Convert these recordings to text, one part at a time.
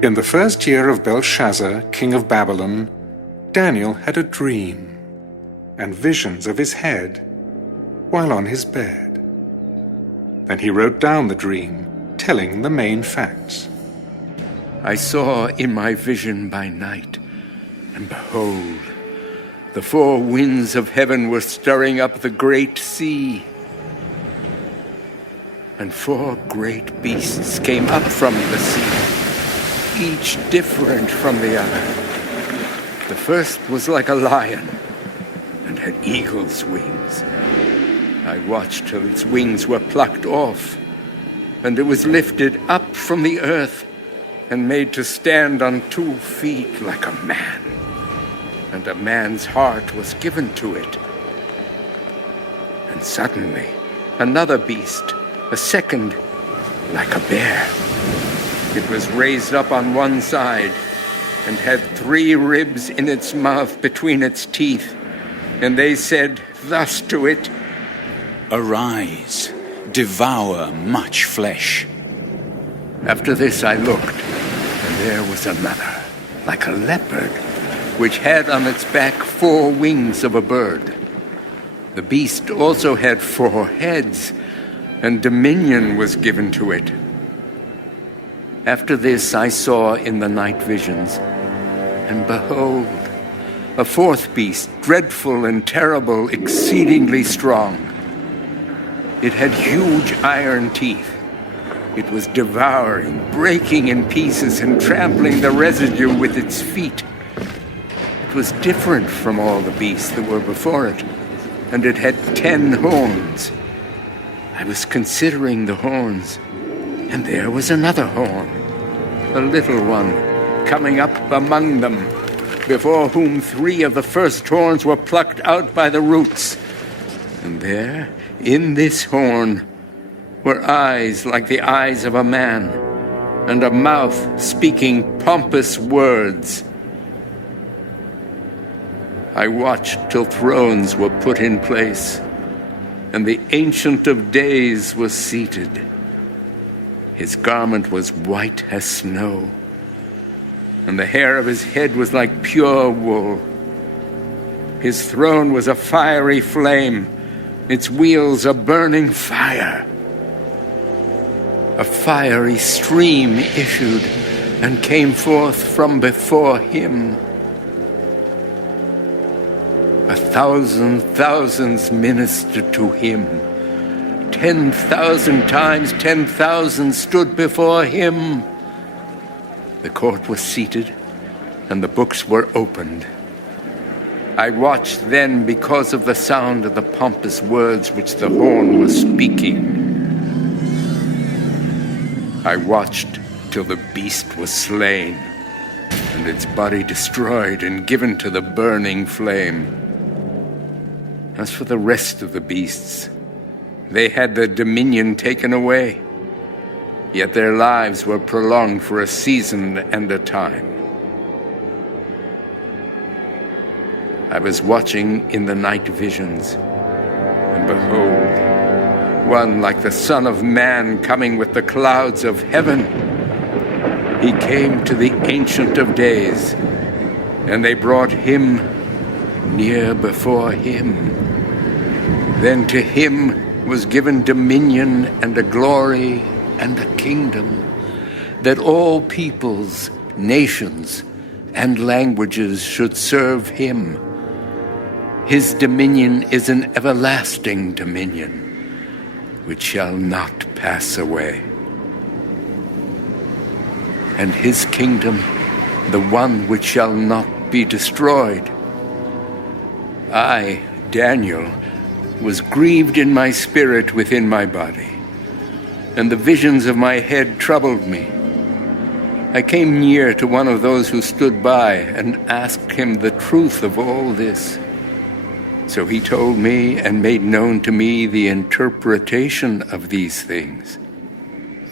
In the first year of Belshazzar, king of Babylon, Daniel had a dream and visions of his head while on his bed. Then he wrote down the dream, telling the main facts. I saw in my vision by night, and behold, the four winds of heaven were stirring up the great sea. And four great beasts came up from the sea, each different from the other. The first was like a lion and had eagle's wings. I watched till its wings were plucked off, and it was lifted up from the earth and made to stand on 2 feet like a man. And a man's heart was given to it. And suddenly another beast, a second, like a bear. It was raised up on one side and had 3 ribs in its mouth between its teeth. And they said thus to it, Arise, devour much flesh. After this I looked, and there was another, like a leopard, which had on its back 4 wings of a bird. The beast also had 4 heads, and dominion was given to it. After this I saw in the night visions, and behold, a 4th beast, dreadful and terrible, exceedingly strong. It had huge iron teeth. It was devouring, breaking in pieces, and trampling the residue with its feet. It was different from all the beasts that were before it, and it had 10 horns. I was considering the horns, and there was another horn, a little one, coming up among them, before whom 3 of the first horns were plucked out by the roots. And there, in this horn, were eyes like the eyes of a man, and a mouth speaking pompous words. I watched till thrones were put in place, and the Ancient of Days was seated. His garment was white as snow, and the hair of his head was like pure wool. His throne was a fiery flame, its wheels a burning fire. A fiery stream issued and came forth from before him. 1,000 thousands ministered to him. 10,000 times 10,000 stood before him. The court was seated, and the books were opened. I watched then because of the sound of the pompous words which the horn was speaking. I watched till the beast was slain, and its body destroyed and given to the burning flame. As for the rest of the beasts, they had their dominion taken away, yet their lives were prolonged for a season and a time. I was watching in the night visions, and behold, one like the Son of Man coming with the clouds of heaven. He came to the Ancient of Days, and they brought him near before him. Then to him was given dominion and a glory and a kingdom, that all peoples, nations, and languages should serve him. His dominion is an everlasting dominion, which shall not pass away. And his kingdom, the one which shall not be destroyed. I, Daniel, was grieved in my spirit within my body, and the visions of my head troubled me. I came near to one of those who stood by and asked him the truth of all this. So he told me and made known to me the interpretation of these things.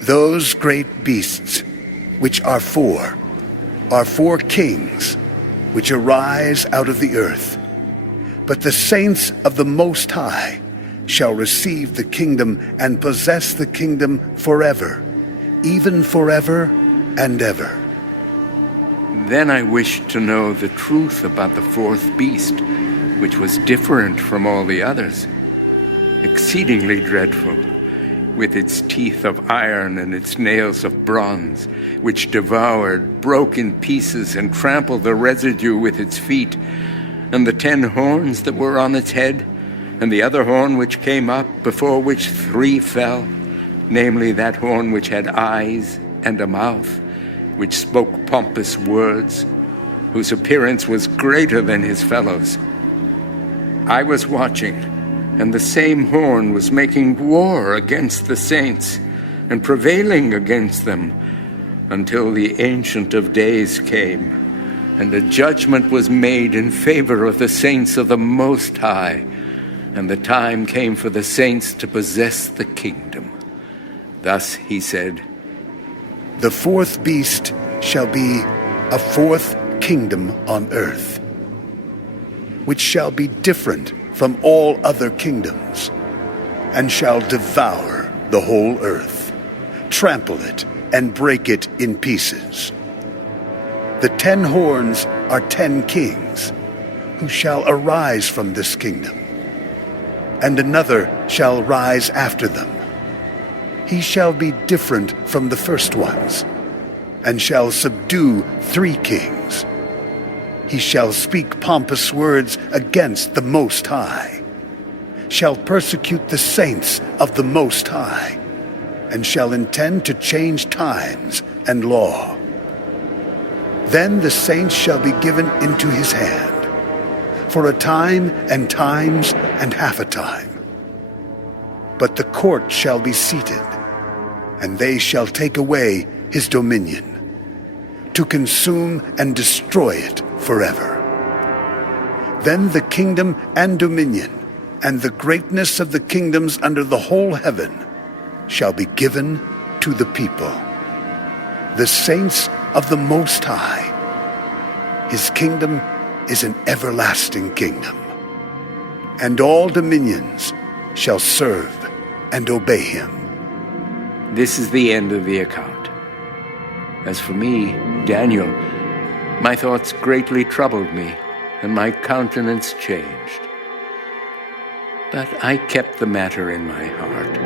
Those great beasts, which are 4 kings, which arise out of the earth. But the saints of the Most High shall receive the kingdom and possess the kingdom forever, even forever and ever. Then I wished to know the truth about the fourth beast, which was different from all the others, exceedingly dreadful, with its teeth of iron and its nails of bronze, which devoured, broke in pieces, and trampled the residue with its feet, and the 10 horns that were on its head, and the other horn which came up, before which 3 fell, namely that horn which had eyes and a mouth, which spoke pompous words, whose appearance was greater than his fellows. I was watching, and the same horn was making war against the saints, and prevailing against them, until the Ancient of Days came, and a judgment was made in favor of the saints of the Most High, and the time came for the saints to possess the kingdom. Thus he said, The fourth beast shall be a fourth kingdom on earth, which shall be different from all other kingdoms, and shall devour the whole earth, trample it, and break it in pieces. The 10 horns are 10 kings, who shall arise from this kingdom, and another shall rise after them. He shall be different from the first ones, and shall subdue 3 kings. He shall speak pompous words against the Most High, shall persecute the saints of the Most High, and shall intend to change times and law. Then the saints shall be given into his hand, for a time and times and half a time. But the court shall be seated, and they shall take away his dominion, to consume and destroy it forever. Then the kingdom and dominion, and the greatness of the kingdoms under the whole heaven, shall be given to the people, the saints of the Most High. His kingdom is an everlasting kingdom, and all dominions shall serve and obey him. This is the end of the account. As for me, Daniel, my thoughts greatly troubled me, and my countenance changed. But I kept the matter in my heart.